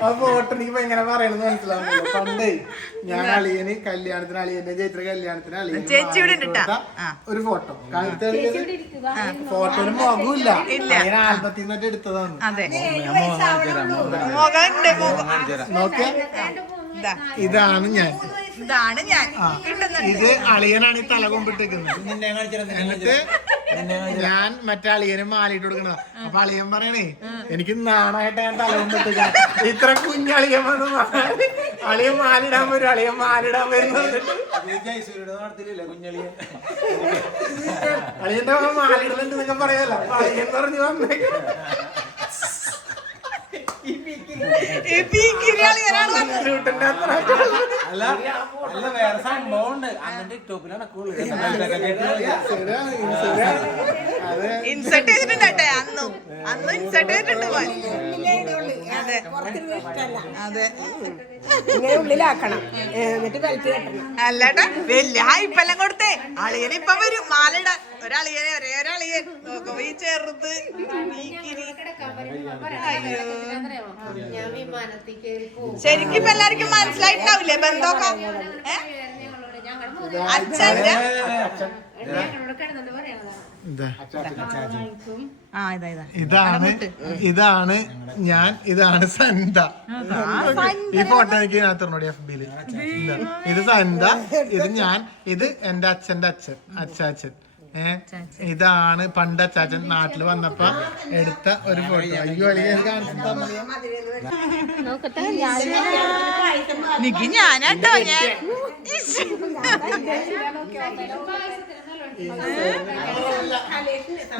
ആ ഫോട്ടോ എനിക്ക് ഭയങ്കര പറയണെന്ന് മനസ്സിലാവുന്നില്ല. പണ്ടേ ഞാൻ അളിയന് കല്യാണത്തിന് അളിയന്റെ ചേച്ചിയുടെ കല്യാണത്തിന് അളിയൻ ഒരു ഫോട്ടോ ഫോട്ടോന് മുഖമില്ല, അളിയൻ ആൽബത്തിൽ നിന്നിട്ട് എടുത്തതാണ്. നോക്കിയ ഇതാണ് ഞാൻ ഇത് അളിയനാണ് ഈ തല കൊമ്പിട്ടേക്കുന്നത്. എന്നിട്ട് ഞാൻ മറ്റേ അളിയന് മാലയിട്ട് കൊടുക്കണത്. അപ്പൊ അളിയൻ പറയണേ എനിക്ക് നാണായിട്ട് ഞാൻ തല കൊമ്പിട്ടേക്ക. ഇത്ര കുഞ്ഞളിയൻ വന്ന് അളിയൻ മാലിടാൻ വരും, അളിയൻ മാലിടാൻ വരുന്നത് അളിയന്റെ മാലിടലുണ്ട് എന്നൊക്കെ പറയല്ല. അപ്പൊ അളിയൻ പറഞ്ഞു വന്നേക്ക വേറെ സംഭവം ഉണ്ട്. ഇൻസെർട്ട് ചെയ്തിട്ടുണ്ട് അന്നും ഇൻസെർട്ട് ചെയ്തിട്ടുണ്ട്. അതെ ഉള്ളിലാക്കണം എന്നിട്ട് ബെൽറ്റ് കെട്ടണം. അല്ലട്ടാ വലിയ ഹൈപ്പെല്ലാം കൊടുത്തേ. അളിയൻ ഇപ്പൊ വരും മാലയിടാൻ. ഒരളിയനെ ഒരളിയൻ നോക്കുമ്പോ ഈ ചെറുത് ശരിക്കും ഇപ്പൊ എല്ലാവർക്കും മനസ്സിലായിട്ടുണ്ടാവില്ലേ ബന്ധമൊക്കെ? അച്ഛന്റെ ഇതാണ് ഞാൻ, ഇതാണ് സന്ത. ഈ ഫോട്ടോ എനിക്ക് ഇതിനകത്തോടി FB-ല്. ഇത് സന്ത, ഇത് ഞാൻ, ഇത് എന്റെ അച്ഛന്റെ അച്ഛൻ. ഇതാണ് പണ്ട് അച്ചാച്ചൻ നാട്ടില് വന്നപ്പോ എടുത്ത ഒരു ഫോട്ടോ. അയ്യോ നിക്ക് ഞാനാട്ടോ ഞാൻ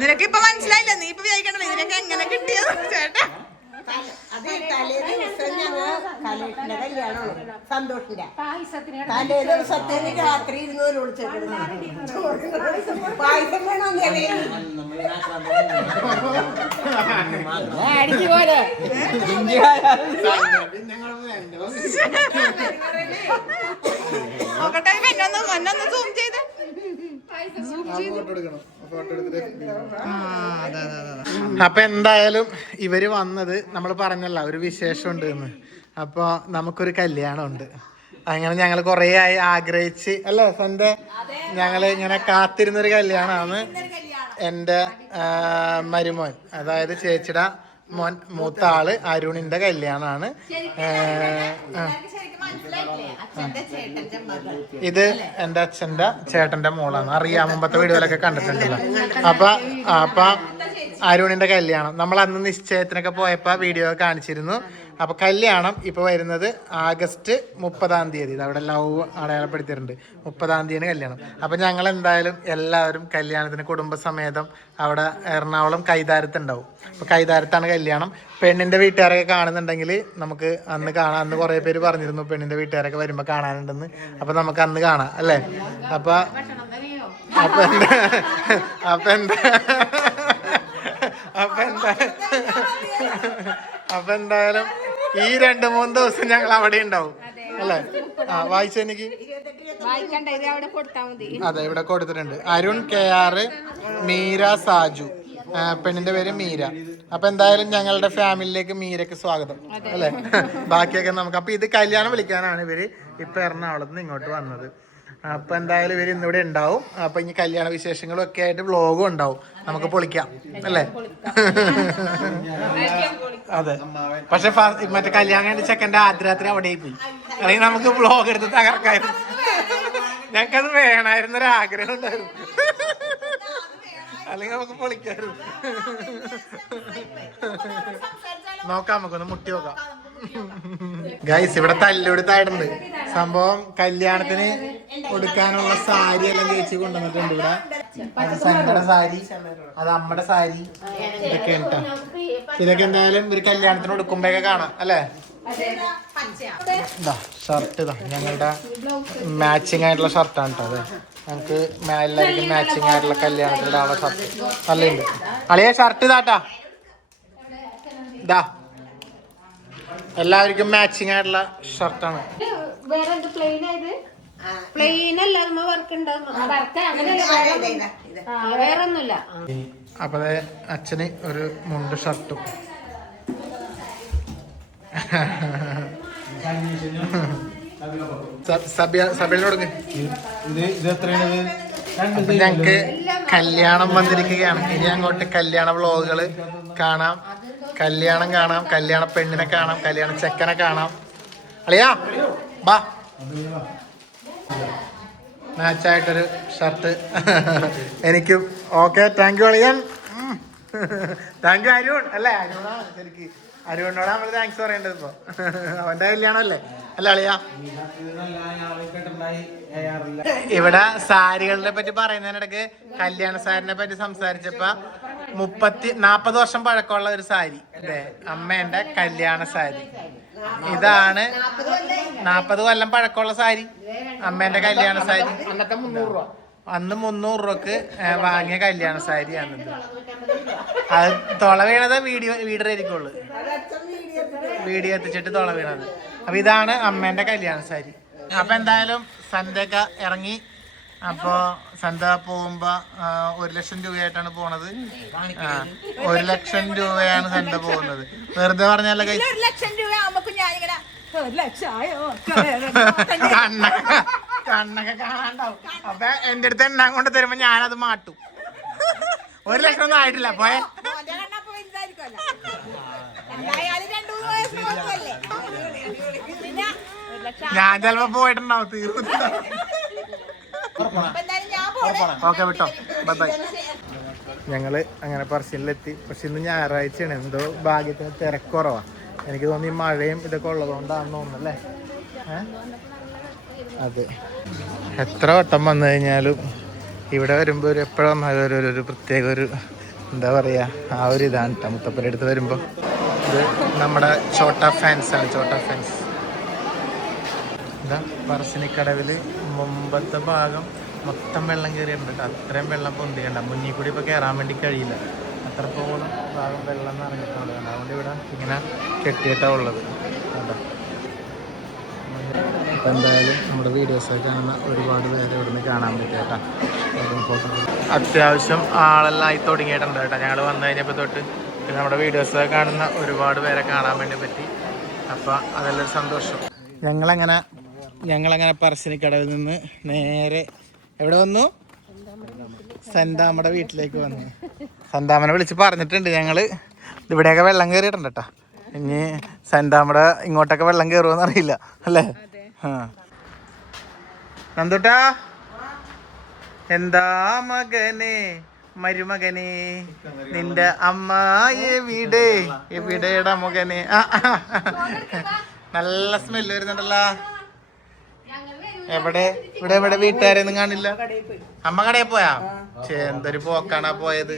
നിനക്കിപ്പൊ മനസ്സിലായില്ല? നീ ഇപ്പൊ വിചാരിക്കണ്ടല്ലോ ഇതിനൊക്കെ എങ്ങനെ കിട്ടിയത് ചേട്ടാ? സന്തോഷിന്റെ തലേ ദിവസത്തേന് രാത്രി 200 വിളിച്ചേക്കണം. പായസം വേണോ? പോലെ നോക്കട്ടെ എന്നൊന്ന് സൂം ചെയ്ത്. അപ്പൊ എന്തായാലും ഇവര് വന്നത് നമ്മൾ പറഞ്ഞല്ല ഒരു വിശേഷം ഉണ്ട് എന്ന്. അപ്പൊ നമുക്കൊരു കല്യാണം ഉണ്ട്. അങ്ങനെ ഞങ്ങൾ കുറേ ആയി ആഗ്രഹിച്ച് അല്ലേ സന്ധ്യ, ഞങ്ങള് ഇങ്ങനെ കാത്തിരുന്നൊരു കല്യാണമാണ്. എൻ്റെ മരുമോൻ, അതായത് ചേച്ചിയുടെ മോൻ മൂത്ത ആള് അരുണിന്റെ കല്യാണമാണ്. ഇത് എൻ്റെ അച്ഛന്റെ ചേട്ടന്റെ മോളാണ്. അറിയാം, മുമ്പത്തെ വീഡിയോയിലൊക്കെ കണ്ടിട്ടുണ്ടല്ലോ. അപ്പൊ അരുണിന്റെ കല്യാണം നമ്മൾ അന്ന് നിശ്ചയത്തിനൊക്കെ പോയപ്പോ വീഡിയോ കാണിച്ചിരുന്നു. അപ്പൊ കല്യാണം ഇപ്പൊ വരുന്നത് ആഗസ്റ്റ് 30-ാം തീയതി. അവിടെ ലവ് അടയാളപ്പെടുത്തിയിട്ടുണ്ട്. 30-ാം തീയതി കല്യാണം. അപ്പൊ ഞങ്ങൾ എന്തായാലും എല്ലാവരും കല്യാണത്തിന് കുടുംബസമേതം അവിടെ എറണാകുളം കൈതാരത്ത് ഉണ്ടാവും. അപ്പൊ കൈതാരത്താണ് കല്യാണം. പെണ്ണിന്റെ വീട്ടുകാരൊക്കെ കാണുന്നുണ്ടെങ്കിൽ നമുക്ക് അന്ന് കാണാം. അന്ന് കുറെ പേര് പറഞ്ഞിരുന്നു പെണ്ണിന്റെ വീട്ടുകാരൊക്കെ വരുമ്പോ കാണാനുണ്ടെന്ന്. അപ്പൊ നമുക്ക് അന്ന് കാണാം അല്ലേ? അപ്പൊ എന്തായാലും ഈ 2-3 ദിവസം ഞങ്ങൾ അവിടെ ഉണ്ടാവും അല്ലേ? വായിച്ചെനിക്ക് അതെ ഇവിടെ കൊടുത്തിട്ടുണ്ട്. അരുൺ KR, മീര സാജു, പെണ്ണിന്റെ പേര് മീര. അപ്പൊ എന്തായാലും ഞങ്ങളുടെ ഫാമിലിയിലേക്ക് മീരക്ക് സ്വാഗതം അല്ലെ? ബാക്കിയൊക്കെ നമുക്ക്. അപ്പൊ ഇത് കല്യാണം വിളിക്കാനാണ് ഇവര് ഇപ്പൊ എറണാകുളത്ത് നിന്ന് ഇങ്ങോട്ട് വന്നത്. അപ്പൊ എന്തായാലും ഇവര് ഇന്നിവിടെ ഉണ്ടാവും. അപ്പൊ ഇനി കല്യാണ വിശേഷങ്ങളും ഒക്കെ ആയിട്ട് വ്ലോഗും ഉണ്ടാവും. നമുക്ക് പൊളിക്കാം അല്ലേ? അതെ. പക്ഷെ മറ്റേ കല്യാണം ചെക്കൻ്റെ ആദ്യരാത്രി അവിടെ പോയി, അല്ലെങ്കിൽ നമുക്ക് വ്ലോഗ് എടുത്ത് തകർക്കായിരുന്നു. ഞങ്ങൾക്കത് വേണമായിരുന്നു, ഒരു ആഗ്രഹം ഉണ്ടായിരുന്നു. അല്ലെങ്കിൽ നമുക്ക് പൊളിക്കായിരുന്നു. നോക്കാം, നമുക്കൊന്ന് മുട്ടി നോക്കാം. ഗൈസ്, ഇവിടെ തല്ലുകൊടുത്തായിട്ടുണ്ട്. സംഭവം കല്യാണത്തിന് കൊടുക്കാനുള്ള സാരി എല്ലാം ചേച്ചി കൊണ്ടുവന്നിട്ടുണ്ട്. ഇവിടെ അത് സങ്കട സാരി, അത് അമ്മയുടെ സാരി, ഇതൊക്കെ കേട്ടോ. ഇതൊക്കെ എന്തായാലും ഒരു കല്യാണത്തിന് കൊടുക്കുമ്പോഴൊക്കെ കാണാം അല്ലേ? ഇതാ ഷർട്ട്, ഇതാ ഞങ്ങളുടെ മാച്ചിങ് ആയിട്ടുള്ള ഷർട്ടാണ് കേട്ടോ. അതെ, ഞങ്ങൾക്ക് എല്ലാവർക്കും മാച്ചിങ് ആയിട്ടുള്ള കല്യാണത്തിനുള്ള ഷർട്ട് നല്ലുണ്ട്. അളിയ ഷർട്ട് ഇതാട്ടാ, ഇതാ എല്ലാവർക്കും മാച്ചിങ് ആയിട്ടുള്ള ഷർട്ടാണ്. അപ്പൊ അച്ഛന് ഒരു മുണ്ട് ഷർട്ടും. സബിലിനോട് ഞങ്ങക്ക് കല്യാണം വന്നിരിക്കുകയാണ്. ഇനി അങ്ങോട്ട് കല്യാണ വ്ളോഗുകള് കാണാം, കല്യാണം കാണാം, കല്യാണ പെണ്ണിനെ കാണാം, കല്യാണ ചെക്കനെ കാണാം. അളിയാ ബാ, മാച്ചായിട്ടൊരു ഷർട്ട് എനിക്കും. ഓക്കെ, താങ്ക് യു അളിയൻ. താങ്ക് യു അരുൺ അല്ലേ? അരുണാണ് ശരിക്കും, അരുണിനോട് നമ്മൾ താങ്ക്സ് പറയേണ്ടത്. ഇപ്പൊ അവന്റെ കല്യാണം അല്ലേ അല്ല അളിയാ? ഇവിടെ സാരികളെ പറ്റി പറയുന്നതിനിടയ്ക്ക് കല്യാണ സാരിനെ പറ്റി സംസാരിച്ചപ്പോ 40 വർഷം പഴക്കമുള്ള ഒരു സാരി, അതെ അമ്മേന്റെ കല്യാണ സാരി. ഇതാണ് 40 കൊല്ലം പഴക്കമുള്ള സാരി, അമ്മേന്റെ കല്യാണ സാരി. അന്ന് 300 രൂപക്ക് വാങ്ങിയ കല്യാണ സാരിയാണിത്. അത് തുള വീണത് വീഡിയോ ആയിരിക്കുള്ളൂ, വീഡിയോ എത്തിച്ചിട്ട് തുള വീണത്. അപ്പൊ ഇതാണ് അമ്മേന്റെ കല്യാണ സാരി. അപ്പൊ എന്തായാലും സന്ധ്യയൊക്കെ ഇറങ്ങി. അപ്പൊ സന്ധ്യ പോകുമ്പോ 1 ലക്ഷം രൂപയായിട്ടാണ് പോണത്. 1 ലക്ഷം രൂപയാണ് സന്ധ്യ പോകുന്നത്. വെറുതെ പറഞ്ഞല്ല കൈ, കണ്ണൊക്കെ കാണാണ്ടാവും. അപ്പൊ എന്റെ അടുത്ത് എണ്ണാൻ കൊണ്ട് തരുമ്പോ ഞാനത് മാട്ടും. 1 ലക്ഷം ഒന്നും ആയിട്ടില്ല. പോയെ ഞാൻ ചിലപ്പോ പോയിട്ടുണ്ടാവും, തീർന്നു. ഓക്കെ വിട്ടോ, ബൈ ബൈ. ഞങ്ങള് അങ്ങനെ പറശ്ശിനിലെത്തി. പക്ഷെ ഇന്ന് ഞായറാഴ്ചയാണ്, എന്തോ ഭാഗ്യത്തിന് തിരക്കുറവാ. എനിക്ക് തോന്നി മഴയും ഇതൊക്കെ ഉള്ളതുകൊണ്ടാണെന്ന് തോന്നുന്നല്ലേ? അതെ, എത്ര വട്ടം വന്നു കഴിഞ്ഞാലും ഇവിടെ വരുമ്പോൾ എപ്പോഴും വന്നാലും ഒരു പ്രത്യേക ഒരു എന്താ പറയുക, ആ ഒരു ഇതാണ് കേട്ടോ. മുത്തപ്പൻ്റെ അടുത്ത് വരുമ്പോൾ ഇത് നമ്മുടെ ഛോട്ടാ ഫാൻസ് ആണ്, ഛോട്ടാ ഫാൻസ്. ഇതാ പറശ്ശിനിക്കടവിൽ മുമ്പത്തെ ഭാഗം മൊത്തം വെള്ളം കയറിയിട്ടുണ്ട് കേട്ടോ. അത്രയും വെള്ളം പൊന്തിക്കണ്ട, മുന്നിൽ കൂടി ഇപ്പോൾ കയറാൻ വേണ്ടി കഴിയില്ല, അത്രത്തോളം ഭാഗം വെള്ളം നിറഞ്ഞിട്ടുണ്ട്. അതുകൊണ്ട് ഇവിടെ ഇങ്ങനെ കെട്ടിയിട്ടാണ് ഉള്ളത് കേട്ടോ. അപ്പോൾ എന്തായാലും നമ്മുടെ വീഡിയോസൊക്കെ കാണുന്ന ഒരുപാട് പേര് ഇവിടുന്ന് കാണാൻ പറ്റും കേട്ടോ. അത്യാവശ്യം ആളെല്ലാം ആയി തുടങ്ങിയിട്ടുണ്ട് കേട്ടോ. ഞങ്ങൾ വന്നു കഴിഞ്ഞപ്പോൾ തൊട്ട് നമ്മുടെ വീഡിയോസൊക്കെ കാണുന്ന ഒരുപാട് പേരെ കാണാൻ വേണ്ടി പറ്റി. അപ്പോൾ അതെല്ലാം സന്തോഷം. ഞങ്ങളങ്ങനെ പറശ്ശിനിക്കടവിൽ നിന്ന് നേരെ എവിടെ വന്നു? സന്താമ്മയുടെ വീട്ടിലേക്ക് വന്നു. സന്താമ്മനെ വിളിച്ച് പറഞ്ഞിട്ടുണ്ട് ഞങ്ങൾ, ഇവിടെയൊക്കെ വെള്ളം കയറിയിട്ടുണ്ട് കേട്ടോ. ഇനി സന്താമ്മയുടെ ഇങ്ങോട്ടൊക്കെ വെള്ളം കയറുമെന്ന് അറിയില്ല അല്ലേ? നന്ദുട്ടാ, എന്താ മകനെ മരുമകനെ, നിന്റെ അമ്മ എവിടെടാ മകനെ? നല്ല സ്മെല്ല് വരുന്നുണ്ടല്ലോ. ഇവിടെ വീട്ടുകാരെയൊന്നും കാണില്ല. അമ്മ കടയിൽ പോയാ? എന്തൊരു പോക്കാണാ പോയത്.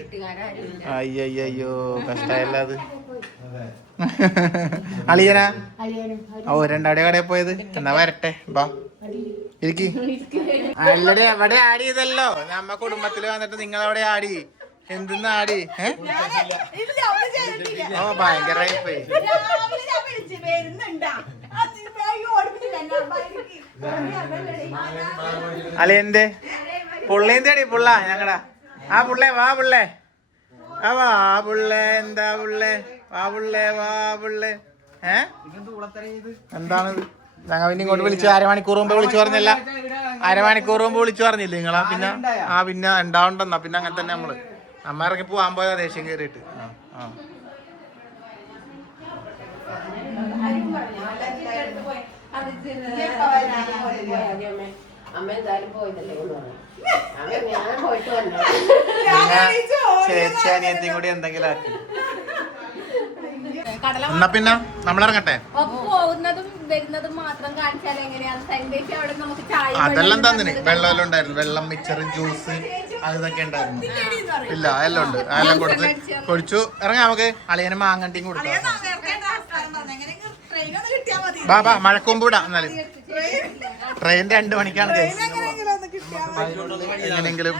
അയ്യോ കഷ്ടമല്ല അത്. അളിയനാ? ഓ, രണ്ടാടെ കടയിൽ പോയത്. എന്നാ വരട്ടെ, ബാ ഇരിക്കി. അല്ലടെ എവിടെ ആഡ് ചെയ്തല്ലോ, നമ്മ കുടുംബത്തില് വന്നിട്ട് നിങ്ങൾ അവിടെ ആടി. എന്തെന്ന് ആടി? ഓ ഭയങ്കരമായി പോയി. അളിയന്റെ പുള്ളേന്തേടി പുള്ള ഞങ്ങടാ. ആ പുള്ളേ വാ പുള്ളേ, ആ വാ പുള്ളേ. എന്താ പുള്ളേ? വാ പുള്ളേ, വാ പുള്ളേ. എന്താണിത്? ഞങ്ങൾ പിന്നെ ഇങ്ങോട്ട് വിളിച്ചു അരമണിക്കൂർ മുമ്പ് വിളിച്ചു പറഞ്ഞില്ല, അരമണിക്കൂർ മുമ്പ് വിളിച്ചു പറഞ്ഞില്ല നിങ്ങളാ. പിന്നെ പിന്നെ ഉണ്ടാവണ്ടെന്നാ പിന്നെ അങ്ങനെ തന്നെ നമ്മള് അമ്മ ഇറങ്ങി പോവാൻ പോയതാ ദേഷ്യം കയറിയിട്ട്. ചേച്ചി അനിയത്തിയും കൂടി എന്തെങ്കിലും ആക്കി. എന്നാ പിന്നെ നമ്മളിറങ്ങട്ടെ. പോകുന്നതും വരുന്നതും മാത്രം കാണിച്ചാൽ എങ്ങനെയാണ്? അവിടെ നമുക്ക് ചായ അതെല്ലാം തന്നെ വെള്ളം ഉണ്ടായിരുന്നു, വെള്ളം മിച്ചറ് ജ്യൂസ് അതൊക്കെ ഉണ്ടായിരുന്നു. ഇല്ല എല്ലാം ഉണ്ട്, അതെല്ലാം കൊടുത്ത് കുടിച്ചു. ഇറങ്ങാം നമുക്ക്. അളിയനെ മാങ്ങണ്ടിയും കൊടുക്കാം. ബാ ബാ മഴക്കൊമ്പ് വിടാം. എന്നാലും ട്രെയിൻ 2 മണിക്കാണ് എങ്ങനെയെങ്കിലും.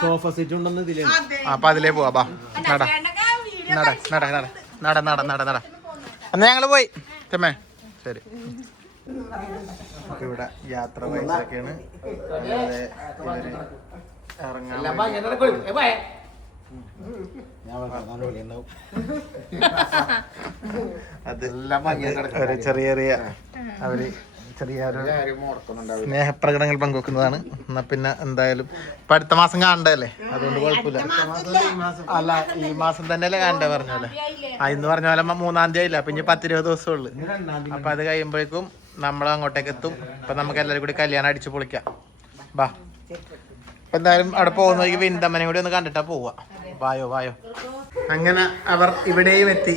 സോഫ സീറ്റ് ഉണ്ടെന്ന് ഇതില്. അപ്പൊ അതിലേ പോവാ. ബാ നട നട നട നട നട നട നട നട. എന്നാ ഞങ്ങള് പോയി ചെമ്മേ. ശരി. ഇവിടെ യാത്ര പൈസൊക്കെയാണ് ഇറങ്ങാൻ. അതെല്ലാം ഒരു ചെറിയ ചെറിയ അവര് ചെറിയൊരു സ്നേഹപ്രകടനങ്ങൾ പങ്കുവെക്കുന്നതാണ്. എന്നാ പിന്നെ എന്തായാലും ഇപ്പൊ അടുത്ത മാസം കാണണ്ടല്ലേ, അതുകൊണ്ട് കുഴപ്പമില്ല. അല്ല ഈ മാസം തന്നെയല്ലേ കാണണ്ടേ പറഞ്ഞ പോലെ. ഇന്ന് പറഞ്ഞ പോലെ 3-ാം തീയതി ആയില്ല, അപ്പൊ ഇനി 10-20 ദിവസമുള്ളു. അപ്പൊ അത് കഴിയുമ്പോഴേക്കും നമ്മൾ അങ്ങോട്ടേക്ക് എത്തും. അപ്പൊ നമുക്ക് എല്ലാവരും കൂടി കല്യാണം അടിച്ചു പൊളിക്കാം. ബാ. അപ്പൊ എന്തായാലും അവിടെ പോകുന്ന വിന്തമ്മനെ കൂടി ഒന്ന് കണ്ടിട്ടാ പോവാ. വായോ വായോ. അങ്ങനെ അവർ ഇവിടെയും എത്തി.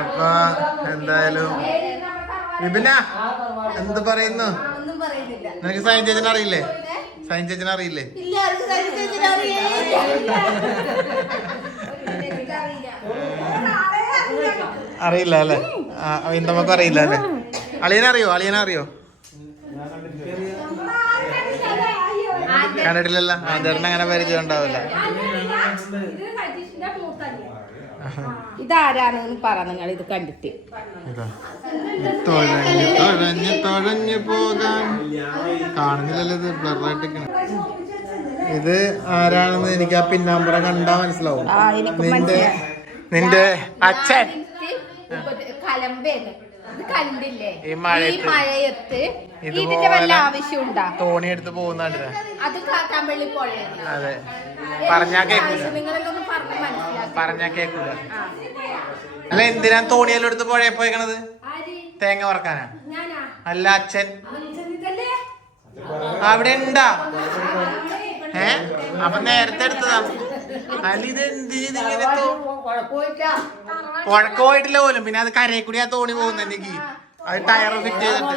അപ്പൊ എന്തായാലും വിപിന എന്ത് പറയുന്നു? നിനക്ക് സൈൻ ചേച്ചനെ അറിയില്ലേ? സൈൻ ചേച്ചനെ അറിയില്ലേ? അറിയില്ല അല്ലേ? വിന്തമ്മക്ക് അറിയില്ല അല്ലേ? അളിയനറിയോ? അളിയനറിയോ? കണ്ടിട്ടില്ലല്ലോ. അതിന്റെ അങ്ങനെ പരിചയം ഉണ്ടാവില്ല. ഇതാരാണെന്ന് പറ നിങ്ങൾ ഇത് കണ്ടിട്ട്. തുഴഞ്ഞു പോകാൻ കാണുന്നില്ലല്ലോ, ഇത് ബ്ലറായിട്ട്. ഇത് ആരാണെന്ന് എനിക്ക് ആ പിന്നാമ്പുറം കണ്ടാ മനസ്സിലാവും. നിന്റെ അച്ഛൻ കലമ്പേന്ന് കണ്ടില്ലേ? ഈ മഴയത്ത് ഇതിന്റെ വല്ല ആവശ്യമുണ്ടാ? തോണി എടുത്ത് പോകുന്നുണ്ട്. അത് തമിഴിൽ പോഴേ. അതെ, പറഞ്ഞാ കേക്കൂല. നിങ്ങളൊന്നും പറഞ്ഞ് മനസ്സിലാക്കി. പറഞ്ഞാ കേക്കൂല. അല്ല എന്തിനാ തോണിയെല്ലാം എടുത്ത് പുഴയെ പോയിക്കണത്? തേങ്ങ വറക്കാനാ? അല്ല അച്ഛൻ അവിടെ ഉണ്ടാ? അപ്പൊ നേരത്തെ എടുത്തതാ. അല്ല ഇത് എന്തിങ്ങനെ പുഴക്ക് പോയിട്ടില്ല പോലും. പിന്നെ അത് കരയിൽ കൂടി ആ തോണി പോകുന്ന എനിക്ക് അത് ടയർ ഫിറ്റ് ചെയ്തിട്ട്.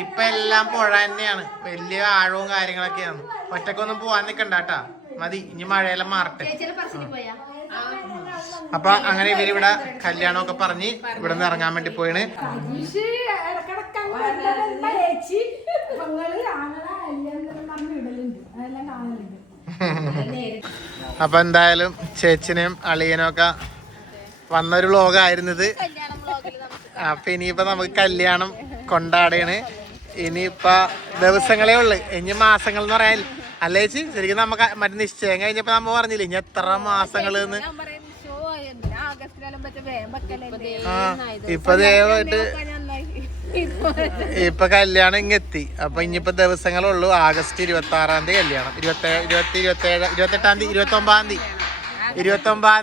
ഇപ്പൊ എല്ലാം പുഴ തന്നെയാണ്, വലിയ ആഴവും കാര്യങ്ങളൊക്കെയാണ്. ഒറ്റക്കൊന്നും പോവാൻ നിക്കണ്ടാട്ടാ, മതി. ഇനി മഴയെല്ലാം മാറട്ടെ. അപ്പൊ അങ്ങനെ ഇവരിവിടെ കല്യാണമൊക്കെ പറഞ്ഞ് ഇവിടെ നിന്ന് ഇറങ്ങാൻ വേണ്ടി പോയിണ്. അപ്പൊ എന്തായാലും ചേച്ചിനെയും അളിയനും ഒക്കെ വന്നൊരു വ്ലോഗായിരുന്നത്. അപ്പൊ ഇനിയിപ്പോ നമുക്ക് കല്യാണം കൊണ്ടാടാണ്. ഇനിയിപ്പൊ ദിവസങ്ങളേ ഉള്ളു, ഇനി മാസങ്ങൾ എന്ന് പറയാൻ. അല്ല ചേച്ചി, ശരിക്കും നമുക്ക് മറ്റേ നിശ്ചയം കഴിഞ്ഞപ്പോ നമ്മ പറഞ്ഞില്ല ഇനി എത്ര മാസങ്ങള്. ഇപ്പൊ ദയവായിട്ട് ഇപ്പൊ കല്യാണം ഇങ്ങെത്തി. അപ്പൊ ഇനിയിപ്പോ ദിവസങ്ങളുള്ളൂ. ആഗസ്റ്റ് 26-ാം തീയതി കല്യാണം, 29-ാം തീയതി 29-ാം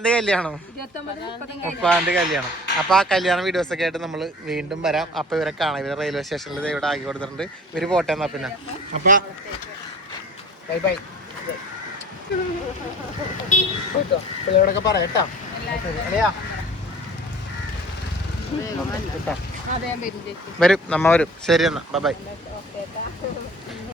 തീയതി കല്യാണം, 30-ാം തീയതി കല്യാണം. അപ്പൊ ആ കല്യാണം വീഡിയോസ് ഒക്കെ ആയിട്ട് നമ്മള് വീണ്ടും വരാം. അപ്പൊ ഇവരെ കാണാം. ഇവരെ റെയിൽവേ സ്റ്റേഷനിൽ ഇവിടെ ആക്കി കൊടുത്തിട്ടുണ്ട്. ഇവര് പോട്ടെ എന്നാ പിന്നെ. അപ്പൊ ബൈ ബൈ. പിള്ളേരോടൊക്കെ പറയാം കേട്ടാ. വരും, നമ്മ വരും. ശരി എന്നാ, ബൈ ബൈ.